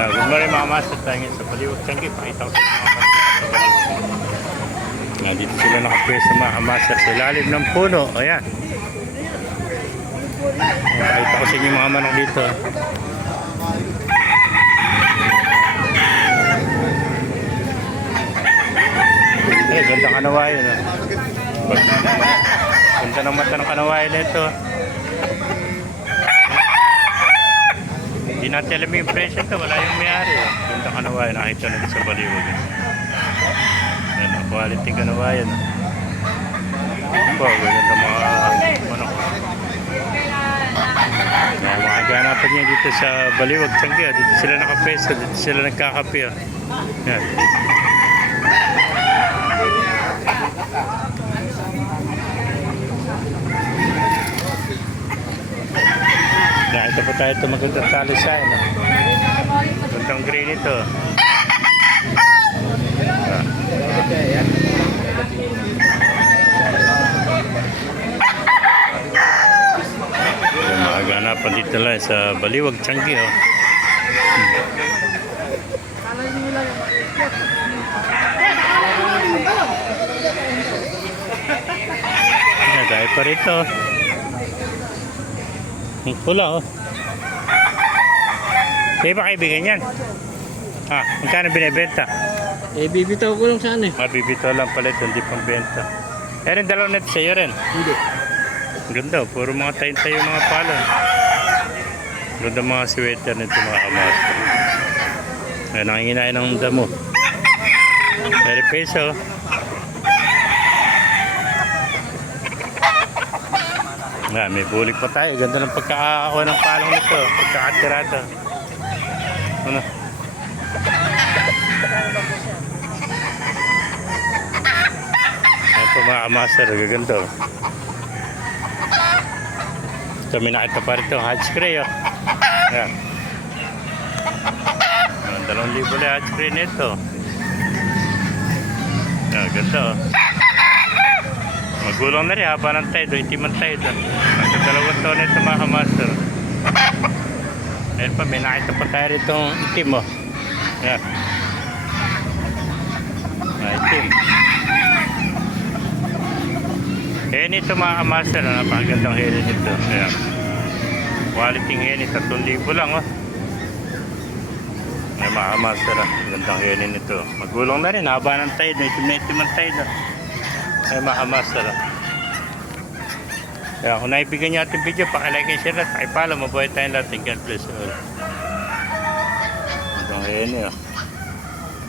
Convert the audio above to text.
Good morning mga master, tayo ngayon sa Baliwag Changi. Pakita ko sa mga master sa Baliwag. Dito sila nakapwesto mga master sa ilalim ng puno. Ayan. Pakita ko sa inyo mga manok dito. Ganda kanawayan. Ganda ng mata ng kanawayan na ito. Hindi natin alam yung presyo ito, wala yung mayari. Ganda kanawayan, nakita natin sa Baliwag. Yan, quality kanawayan. Ganda mga manok. Makaganapan niya dito sa Baliwag Changi. Dito sila nakapwesto, dito sila nagkakape. Yan. Ito po tayo, ito magandang talo siya. Magandang green ito. Maganapan dito lang sa Baliwag Changi. Dahil pa rito. Ang pula Kaya ba kaibigan yan? Magkano binibenta? Bibitaw ko lang sana Bibitaw lang pala ito, hindi pang benta. Rin, dalaw na ito sa'yo rin. Hindi. Ganda, puro mga tayo mga palon. Ganda mga sweater nito mga kamaster. Ayan, nanginginain ng damo. Very peso. May bulik pa tayo. Ganda ng pagkakakuha ng palong nito. Pagkakatirada. Ano? Ayan po mga kamaster. Gaganda. Ito, may nakita pa rito. Hatch cray. Ayan. 2,000 na hatch cray nito. Ayan, ganda. Magulang na rin, haba ng tayo, itiman tayo doon. Magdadalawang taon na ito mga kamaster. Ayan pa, may nakita pa tayo rin itong itim mo. Ayan. Itim. Hen ito mga kamaster, napakagandang hen ito. Ayan. Quality hen, 3,000 lang. Ayan mga kamaster, gandang hen ito. Magulang na rin, haba ng tayo, itim na itiman tayo doon. Ay mga master. Kaya kung naibigyan niyo ating video, pakilike and share at pakipalo. Mabuhay tayong lahat. God bless you all. Ito ngayon yun.